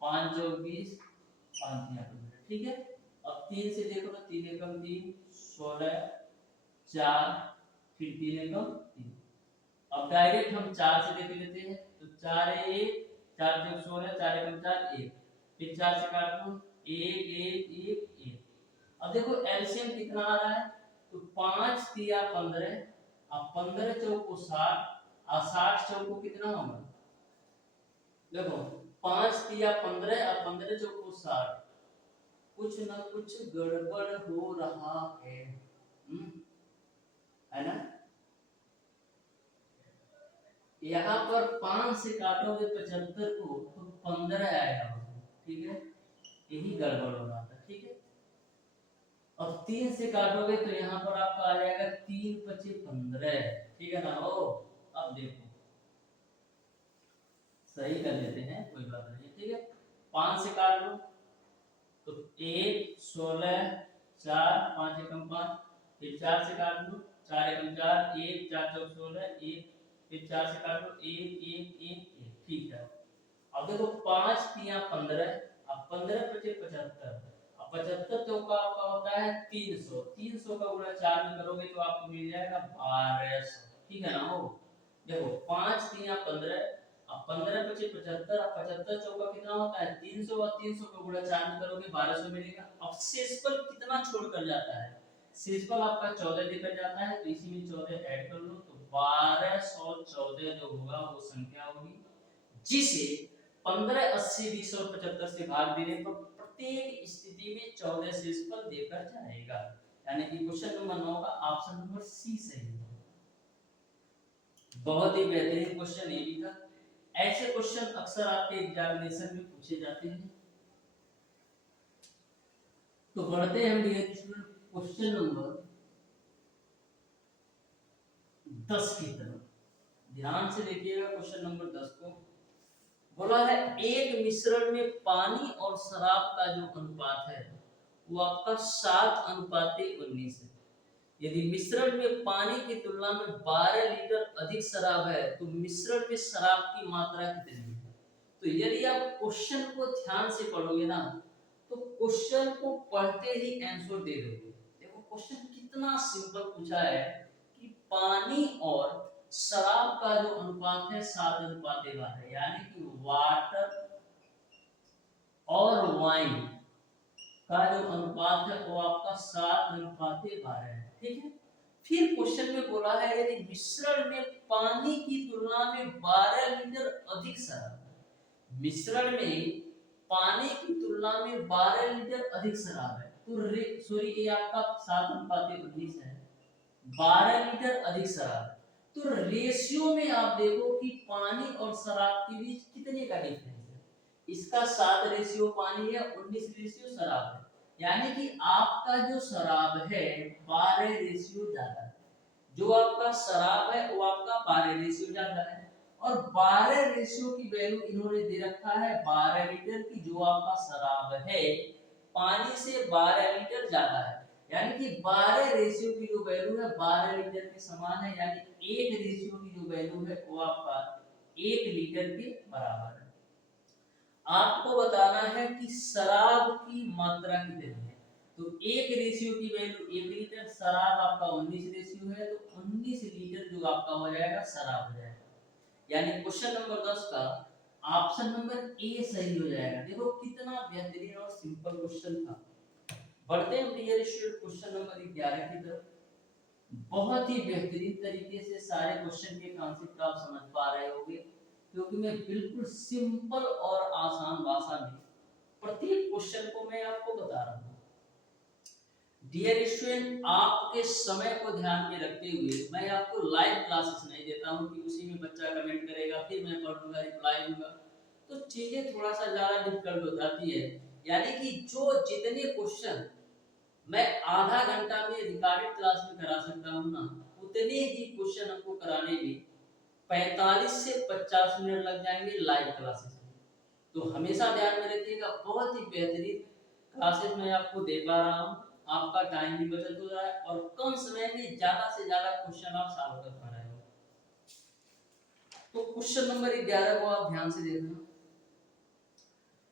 5 जो 20, 5 या 15। ठीक है। अब 3 से देखो तो 3 एकम 3, 16, 4, फिर 3 एकम 3। अब डायरेक्ट हम 4 से देख लेते हैं। तो 4 1, 4 जो 16, 4 एकम 4 1, फिर 4 से काट दो 1 1 1 1। अब देखो एलसीएम कितना आ रहा है, तो 5 तिया 15, अब 15 चौको 60, और 60 चौको कितना होगा, देखो 5 तिया 15 और 15 चौको 60। कुछ ना कुछ गड़बड़ हो रहा है, है ना। यहाँ पर 5 से काटोगे 75 को तो 15 आएगा, ठीक है, यही गड़बड़ हो रहा था। ठीक है। अब 3 से काटोगे तो यहाँ पर आपका आ जाएगा 3 25 15, ठीक है ना। ओ अब देखो सही कर लेते हैं, कोई बात नहीं। ठीक है, 5 से काट लो तो 1 16, 4 5 एकम 5, फिर 4 से काट लो 4 एकम 4 1, 4 चौक 16 1, फिर 4 से काट लो 1 1 1 1। ठीक है। अब देखो 5 तिया 15, अब 15 पचे 75, अब 75 चौका आपका होता है 300, 300 का गुणा 4 में करोगे तो आपको मिल जाएगा 1200। ठीक है ना। हो देखो 5 तिया 15, अब 15 पचे 75, अब 75 चौका कितना होता है 300, और 300 का गुणा 4 में करोगे 1200 मिलेगा। अब शेषफल कितना छोड़कर जाता है, शेषफल आपका 14 देकर जाता है, तो इसी में 14 ऐड कर लो तो 1214 जो होगा वो संख्या होगी जिसे 15, 80, 20 और 75 से भाग देने पर प्रत्येक स्थिति में 14 शेषफल देकर जाएगा। यानी कि क्वेश्चन नंबर 9 का ऑप्शन नंबर सी सही है। बहुत ही बेहतरीन क्वेश्चन ये भी था। ऐसे क्वेश्चन अक्सर आपके एग्जामिनेशन में पूछे जाते हैं। तो बढ़ते हैं हम क्वेश्चन नंबर 10 की तरफ। ध्यान से देखिएगा क्वेश्चन नंबर 10 को। बोला है एक मिश्रण में पानी और शराब का जो अनुपात है वो आपका 7:19 है। यदि मिश्रण में पानी की तुलना में 12 लीटर अधिक शराब है तो मिश्रण में शराब की मात्रा कितनी है। तो यदि आप क्वेश्चन को ध्यान से पढ़ोगे ना तो क्वेश्चन को पढ़ते ही आंसर दे दोगे। देखो क्वेश्चन कितना सिंपल पूछा है कि पानी और शराब का जो अनुपात है 7:12 है, यानी कि वाटर और वाइन का जो अनुपात है वो आपका 7:12 है। ठीक है। फिर क्वेश्चन में बोला है यदि मिश्रण में पानी की तुलना में 12 लीटर अधिक शराब, मिश्रण में पानी की तुलना में 12 लीटर अधिक शराब है तो सॉरी ये आपका 7:19 है, 12 लीटर अधिक शराब है। तो रेशियो में आप देखो कि पानी और शराब के बीच कितने का डिफरेंस है। इसका 7 रेशियो पानी है, 19 रेशियो शराब है, यानी कि आपका जो शराब है 12 रेशियो ज्यादा है। जो आपका शराब है वो आपका 12 रेशियो ज्यादा है, और 12 रेशियो की वैल्यू इन्होंने दे रखा है 12 लीटर की। जो आपका शराब है पानी से 12 लीटर ज्यादा है, यानी कि 12 रेशियो की जो वैल्यू है 12 लीटर के समान है, यानी 1 रेशियो की जो वैल्यू है वो आपका 1 लीटर के बराबर है। आपको बताना है कि शराब की मात्रा कितनी है। तो 1 रेशियो की वैल्यू 1 लीटर, शराब आपका 19 रेशियो है, तो 19 लीटर जो आपका हो जाएगा शराब हो जाएगा। यानी क्वेश्चन नंबर 10 का ऑप्शन नंबर ए सही हो जाएगा। देखो कितना बेहतरीन और सिंपल क्वेश्चन था। बढ़ते हैं डियर स्टूडेंट क्वेश्चन नंबर 11 की तरफ। बहुत ही बेहतरीन तरीके से सारे क्वेश्चन के कॉन्सेप्ट आप समझ पा रहे होंगे, क्योंकि मैं बिल्कुल सिंपल और आसान भाषा में प्रत्येक क्वेश्चन को मैं आपको बता रहा हूँ। डियर स्टूडेंट, आपके समय को ध्यान में रखते हुए मैं आपको लाइव क्लासेस नहीं देता हूँ कि उसी में बच्चा कमेंट करेगा फिर मैं पढ़ूंगा रिप्लाई दूंगा, तो चीजें थोड़ा सा ज्यादा डिफिकल्ट हो जाती है। यानी कि जो जितने क्वेश्चन मैं आधा घंटा में रिकॉर्डेड क्लास में करा सकता हूँ ना, उतने ही क्वेश्चन हमको कराने में 45 से 50 मिनट लग जाएंगे लाइव क्लासेस में। तो हमेशा ध्यान में रखिएगा, बहुत ही बेहतरीन क्लासेस मैं आपको दे पा रहा हूँ, आपका टाइम भी बचत हो रहा है और कम समय में ज्यादा से ज्यादा क्वेश्चन आप सॉल्व कर पा रहे हो। तो क्वेश्चन नंबर 11 को आप ध्यान से देखना।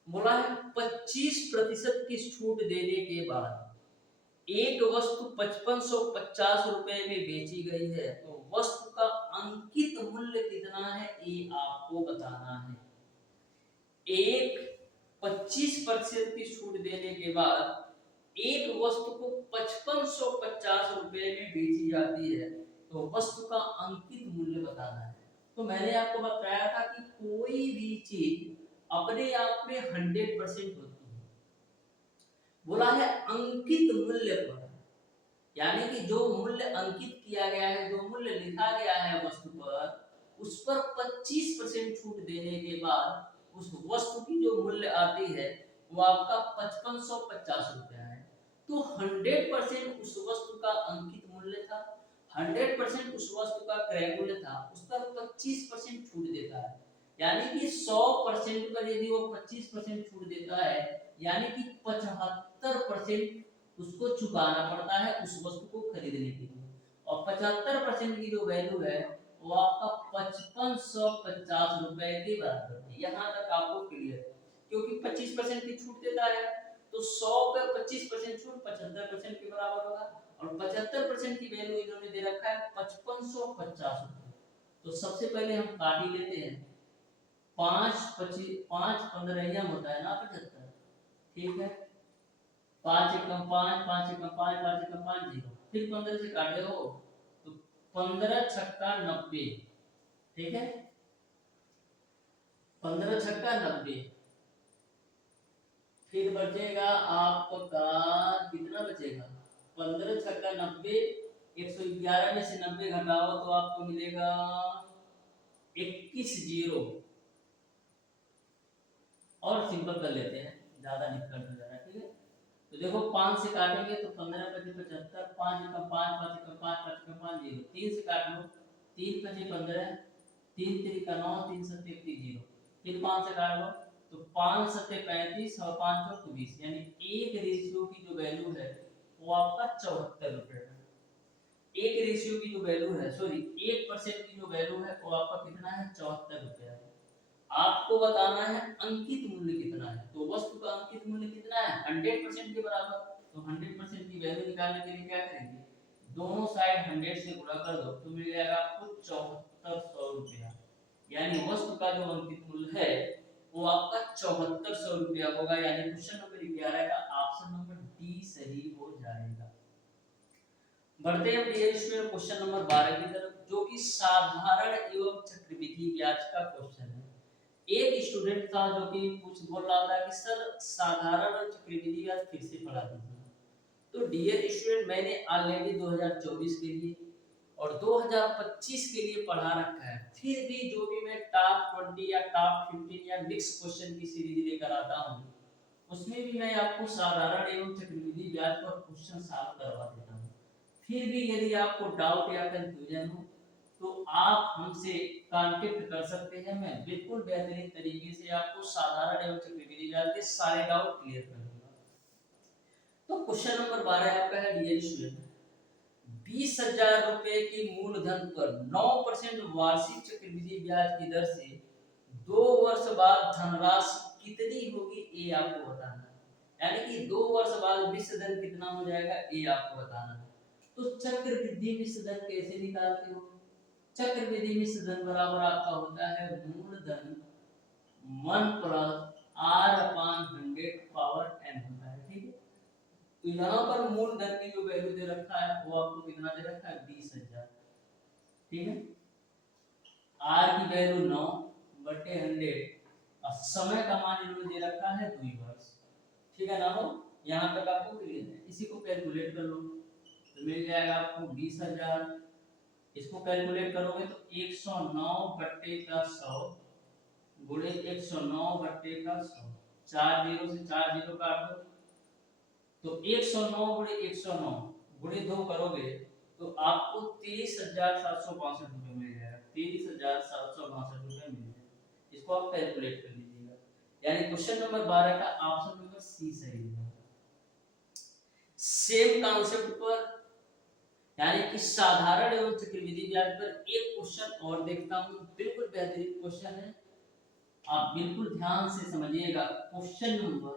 बोला है 25% की छूट देने के बाद एक वस्तु 5550 रुपए में बेची गई है, तो वस्तु का अंकित मूल्य कितना है ये आपको बताना है। एक 25% की छूट देने के बाद एक वस्तु को 5550 रुपए में बेची जाती है, तो वस्तु का अंकित मूल्य बताना है। तो मैंने आपको बताया था कि कोई भी चीज अपने आप में 100% होती है। बोला है अंकित मूल्य पर, यानी कि जो मूल्य अंकित किया गया है, जो मूल्य लिखा गया है वस्तु पर, उस पर 25% छूट देने के बाद उस वस्तु की जो मूल्य आती है वो आपका 5550 रुपया है। तो 100% उस वस्तु का अंकित मूल्य था, 100% उस वस्तु का क्रय मूल्य था, उस पर 25% छूट देता है। यानी कि 100% पर यदि वो 25% छूट देता है, यानी कि 75% उसको चुकाना पड़ता है उस वस्तु को खरीदने के लिए। और 75% की जो वैल्यू है वो आपका 5550 रुपए के बराबर है। यहाँ तक आपको क्लियर है, क्योंकि 25% की छूट देता है तो 100 पे 25% छूट 75% के बराबर होगा, और 75% की वैल्यू इन्होंने दे रखा है 5550 रुपए। तो सबसे पहले हम काट ही लेते हैं। 5 15 होता है ना 75, ठीक है। 5 एकम 5, 5 एकम 5, 5 एकम 5 0, फिर 15 से काटे हो तो 15 छक्का 90, ठीक है। 15 छक्का 90, फिर बचेगा आपका कितना बचेगा 15 छक्का 90, 111 में से 90 घटाओ तो आपको मिलेगा 21 0। और सिंपल कर लेते हैं, ज्यादा डिफिकल्ट हो जा रहा है, ठीक है। तो देखो 5 से काटेंगे तो 15 पचे 75, 5 एकम 5, 5 एकम 5, 5 एकम 5 0, 3 से काट लो 3 पचे 15, 3 3 का 9, 3 7 0, फिर 5 से काट लो तो 5 7 35 और 5 चौक 20, यानी एक रेशियो की जो वैल्यू है वो आपका 74 रुपए है। एक रेशियो की जो वैल्यू है, सॉरी 1% की जो वैल्यू है वो आपका कितना है 74 रुपया है। आपको बताना है अंकित मूल्य कितना है, तो वस्तु का अंकित मूल्य कितना है 100% के बराबर। तो 100% की वैल्यू निकालने के लिए क्या करेंगे, दोनों साइड 100 से गुणा कर दो तो मिल जाएगा आपको 7400 रुपया। यानी वस्तु का जो अंकित मूल्य है वो आपका 7400 रुपया होगा। यानी क्वेश्चन नंबर 11 का ऑप्शन नंबर डी सही हो जाएगा। बढ़ते हैं क्वेश्चन नंबर 12 की तरफ, जो कि साधारण एवं चक्रवृद्धि ब्याज का क्वेश्चन है। एक स्टूडेंट था जो कि कुछ बोल रहा था कि सर साधारण और चक्रवृद्धि ब्याज फिर से पढ़ा दीजिए। तो डियर स्टूडेंट, मैंने ऑलरेडी 2024 के लिए और 2025 के लिए पढ़ा रखा है। फिर भी जो भी मैं टॉप 20 या टॉप 15 या मिक्स क्वेश्चन की सीरीज लेकर आता हूँ, उसमें भी मैं आपको साधारण एवं चक्रवृद्धि ब्याज पर क्वेश्चन सॉल्व करवा देता हूँ। फिर भी यदि आपको डाउट या कंफ्यूजन हो तो आप हमसे कांटेक्ट कर सकते हैं। मैं बिल्कुल बेहतरीन तरीके से आपको साधारण एवं चक्रवृद्धि ब्याज के सारे डाउट क्लियर कर दूंगा। तो क्वेश्चन नंबर 12 आपका है डियर स्टूडेंट, 20,000 रुपए की मूलधन पर 9% वार्षिक चक्रवृद्धि ब्याज की दर से 2 वर्ष बाद धनराशि कितनी होगी ये आपको बताना है। यानी कि 2 वर्ष बाद मिश्र धन कितना हो जाएगा ये आपको बताना है। तो चक्रवृद्धि मिश्र धन कैसे निकालते हो? चक्रवृद्धि मिश्र धन बराबर आपका होता है मूलधन 1 प्लस r अपान 100 पावर n होता है, ठीक है। तो यहाँ पर मूलधन की जो वैल्यू दे रखा है वो आपको कितना दे रखा है 20,000, ठीक है। r की वैल्यू 9 बटे 100 और समय का मान इन्होंने दे रखा है 2 वर्ष, ठीक है ना। हो यहाँ तक आपको क्लियर है। इसी को कैलकुलेट कर लो तो मिल जाएगा आपको 20,000। इसको कैलकुलेट करोगे तो 109 बट्टे का 100 गुणे 109 बट्टे का 100, 4 जीरो से 4 जीरो काट दो तो 109 गुणे 109 गुणे 2 करोगे तो आपको 23,762 रुपए मिल जाएगा। 23,762 रुपए मिल जाएगा। इसको आप कैलकुलेट कर लीजिएगा। यानी क्वेश्चन नंबर 12 का ऑप्शन नंबर सी सही है। सेम कॉन्सेप्ट पर यानी कि साधारण एवं चक्रवृद्धि ब्याज पर एक क्वेश्चन और देखता हूं, बिल्कुल बेहतरीन क्वेश्चन है, आप बिल्कुल ध्यान से समझिएगा। क्वेश्चन नंबर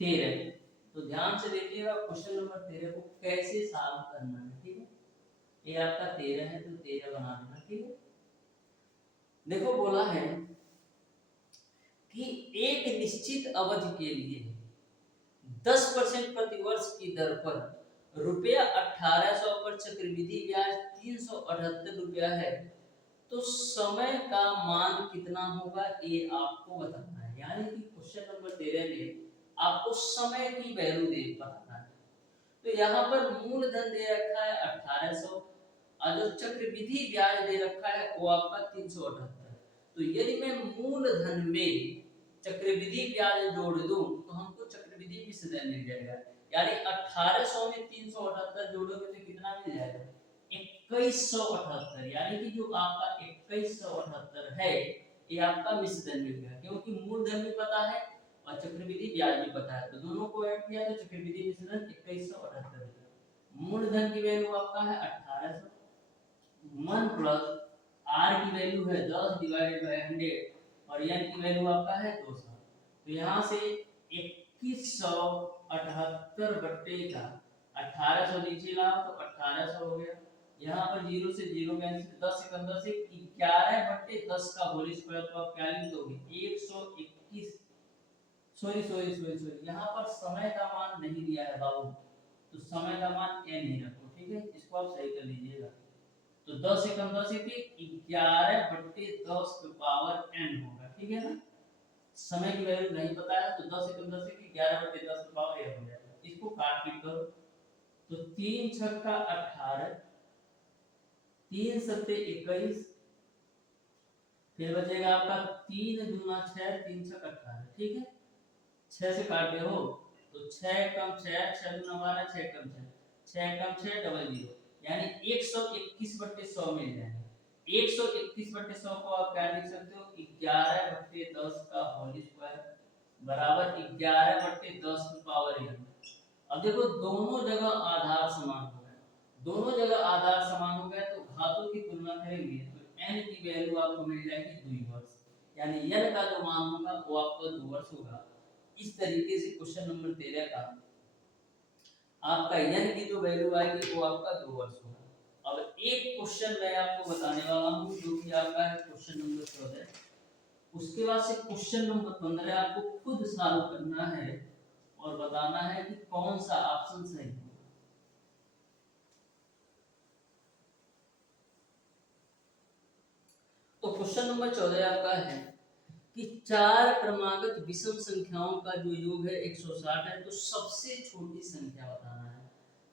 13, तो ध्यान से देखिएगा क्वेश्चन नंबर 13 को कैसे सॉल्व करना है, ठीक है। ये आपका 13 है तो 13 बना देना, ठीक है। देखो बोला है कि एक निश्चित अवधि के लिए 10% प्रतिवर्ष की दर पर रुपया 1800 पर चक्रवृद्धि ब्याज 378 रुपया है, तो समय का मान कितना होगा ये आपको बताना है। यानी कि क्वेश्चन नंबर 13 में आपको समय की वैल्यू दे बताना है। तो यहाँ पर मूलधन दे रखा है 1800 और जो चक्रवृद्धि ब्याज दे रखा है वो आपका 378। तो यदि मैं मूलधन में चक्रवृद्धि ब्याज जोड़ दूं तो हमको चक्रवृद्धि मिश्र धन मिल जाएगा। यानी 1800 में 378 जोड़ोगे तो कितना मिल जाएगा 2178। यानी कि जो आपका 2178 है ये आपका मिश्र धन मिल गया, क्योंकि मूलधन भी पता है और चक्रवृद्धि ब्याज भी पता है, तो दोनों को ऐड किया तो चक्रवृद्धि मिश्र धन 2178। मूलधन की वैल्यू आपका है 1800, 1 प्लस r की वैल्यू है 10 डिवाइडेड बाय 100 और n की वैल्यू आपका है 200। तो यहाँ से 2178 बट्टे का 1800 नीचे लाओ तो 1800 हो गया। यहाँ पर 0 से 0 कैंसिल, 10 से 15 से 11 बट्टे 10 का होल स्क्वायर, तो आप क्या लिख दोगे 121। सॉरी सॉरी सॉरी सॉरी, यहाँ पर समय का मान नहीं दिया है बाबू, तो समय का मान n ही रखो, ठीक है। इसको आप सही कर लीजिएगा। तो 10 से 15 से 11 बट्टे 10 की पावर n होगा, ठीक है ना। समय की वैल्यू नहीं पता है तो 10 से 15 से 11 बट्टे 10 की पावर n हो जाएगा। इसको काट पीट करो तो 3 छक्का 18, 3 सत्ते 21, फिर बचेगा आपका 3 दूना 6, 3 छक्का 18, ठीक है। 6 से काटे हो तो 6 कम 6, 6 दूना 12, 6 कम 6, 6 कम 6 डबल 0, यानी 121 बट्टे 100 मिल जाएगा। 121 बट्टे 100 को आप क्या लिख सकते हो 11 बट्टे 10 का होल स्क्वायर बराबर 11 बट्टे 10 की पावर n। अब देखो दोनों जगह आधार समान हो गए, दोनों जगह आधार समान हो गए तो घातों की तुलना करेंगे तो n की वैल्यू आपको मिल जाएगी 2 वर्ष, यानी n का जो मान होगा वो आपका 2 वर्ष होगा। इस तरीके से क्वेश्चन नंबर 13 का आपका n की जो वैल्यू आएगी वो आपका 2 वर्ष होगा। अब एक क्वेश्चन मैं आपको बताने वाला हूं जो कि आपका है क्वेश्चन नंबर 14। उसके बाद से क्वेश्चन नंबर 15 आपको खुद सॉल्व करना है और बताना है कि कौन सा ऑप्शन सही है। तो क्वेश्चन नंबर 14 आपका है कि 4 क्रमागत विषम संख्याओं का जो योग है 160 है, तो सबसे छोटी संख्या बताना है।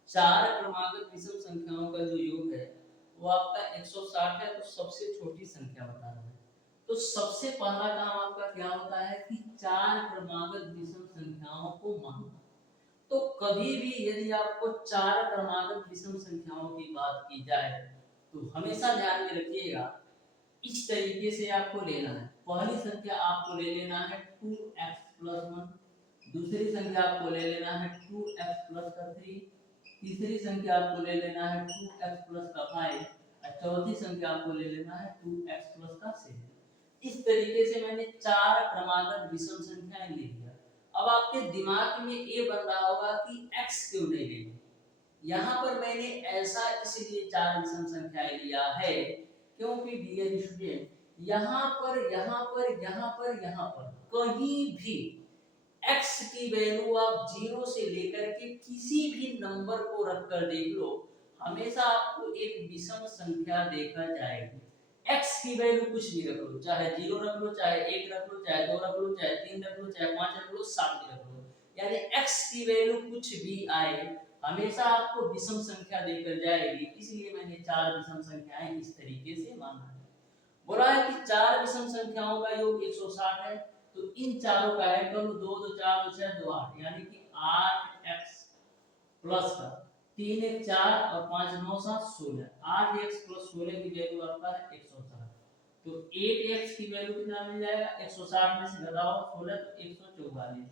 4 क्रमागत विषम संख्याओं का जो योग है वो आपका 160 है, तो सबसे छोटी संख्या बताना है। तो सबसे पहला काम आपका क्या होता है कि 4 क्रमागत विषम संख्याओं को मानना। तो कभी भी यदि आपको 4 क्रमागत विषम संख्याओं की बात की जाए तो हमेशा ध्यान में रखिएगा इस तरीके से आपको लेना है। पहली संख्या आपको ले लेना है 2x + 1, दूसरी संख्या आपको ले लेना है 2x + 3, तीसरी संख्या आपको ले लेना है 2x + 5 और चौथी संख्या आपको ले लेना है 2x + 7। इस तरीके से मैंने 4 क्रमागत विषम संख्याएं ले लिया। अब आपके दिमाग में ये बन रहा होगा कि x क्यों नहीं लेंगे। यहाँ पर मैंने ऐसा इसलिए 4 विषम संख्याएं लिया है क्योंकि डियर स्टूडेंट यहाँ पर कहीं भी x की वैल्यू आप 0 से लेकर के किसी भी नंबर को रखकर देख लो, हमेशा आपको एक विषम संख्या देखा जाएगी। x की वैल्यू कुछ भी रख लो, चाहे 0 रख लो, चाहे 1 रख लो, चाहे 2 रख लो, चाहे 3 रख लो, चाहे 5 रख लो, 7 भी रख लो, यानी x की वैल्यू कुछ भी आए हमेशा आपको विषम संख्या देकर जाएगी। इसलिए मैंने 4 विषम संख्याएं इस तरीके से माना है। बोला है कि 4 विषम संख्याओं का योग 160 है, तो इन चारों का ऐड करो, 2 2 4 2 6 2 8, यानी कि 8x प्लस का 3 1 4 और 5 9 7 16, 8x प्लस 16 की वैल्यू आपका है 160। तो 8x की वैल्यू कितना मिल जाएगा, 160 में से घटाओ 16 तो 144,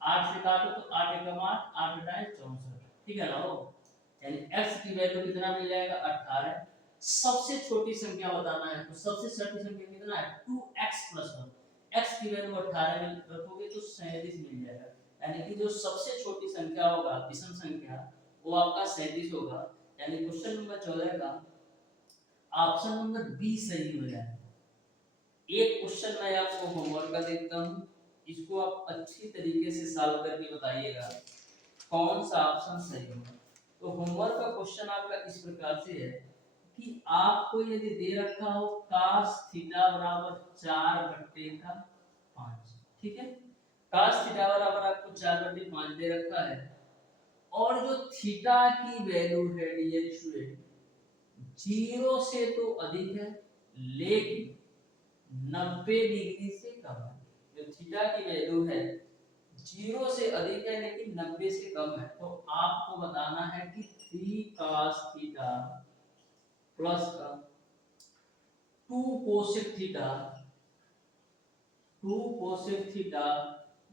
8 से काटो तो 8 एकम 8, 8 घटाए 64, ठीक है ना। यानी x की वैल्यू कितना मिल जाएगा 18। सबसे छोटी संख्या बताना है तो सबसे छोटी संख्या कितना है 2x प्लस 1, x की वैल्यू 18 में रखोगे तो 37 मिल जाएगा। यानी कि जो सबसे छोटी संख्या होगा विषम संख्या वो आपका 37 होगा। यानी क्वेश्चन नंबर 14 का ऑप्शन नंबर बी सही हो जाएगा। एक क्वेश्चन मैं आपको होमवर्क का देता हूं, इसको आप अच्छी तरीके से सॉल्व करके बताइएगा कौन सा ऑप्शन सही होगा। तो होमवर्क का क्वेश्चन आपका इस प्रकार से है कि आपको यदि दे रखा हो cos थीटा बराबर 4/5, ठीक है, cos थीटा बराबर आपको 4/5 दे रखा है, और जो थीटा की वैल्यू है डियर स्टूडेंट 0 से तो अधिक है लेकिन 90 डिग्री से कम है। जो थीटा की वैल्यू है 0 से अधिक है लेकिन 90 से कम है, तो आपको बताना है कि 3 cos थीटा प्लस का 2 cosec theta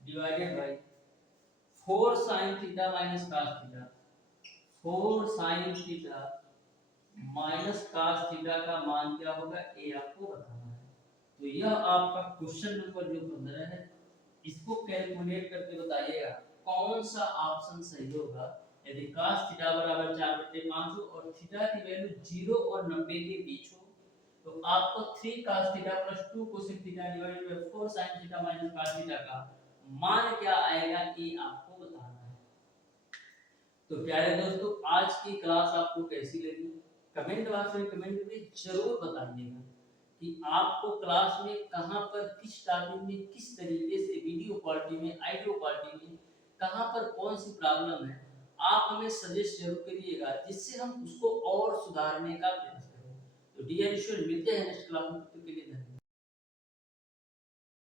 divided by 4 sin theta minus cos theta, 4 sin theta minus cos theta का मान क्या होगा ये आपको बताना है। तो यह आपका क्वेश्चन नंबर जो 15 है, इसको कैलकुलेट करके बताइएगा कौन सा ऑप्शन सही होगा। यदि cos थीटा बराबर 4/5 हो और थीटा की वैल्यू 0 और 90 के बीच हो तो आपको 3 cos theta plus 2 cosec theta divided by 4 sin theta minus cos theta का मान क्या आएगा ये आपको बताना है। तो प्यारे दोस्तों आज की क्लास आपको कैसी लगी कमेंट बॉक्स में कमेंट करके जरूर बताइएगा कि आपको क्लास में कहां पर किस टॉपिक में किस तरीके से वीडियो क्वालिटी में ऑडियो क्वालिटी में कहां पर कौन सी प्रॉब्लम है, आप हमें सजेस्ट जरूर करिएगा जिससे हम उसको और सुधारने का प्रयास करें। तो डियर स्टूडेंट मिलते हैं नेक्स्ट क्लास में, तब तक के लिए धन्यवाद।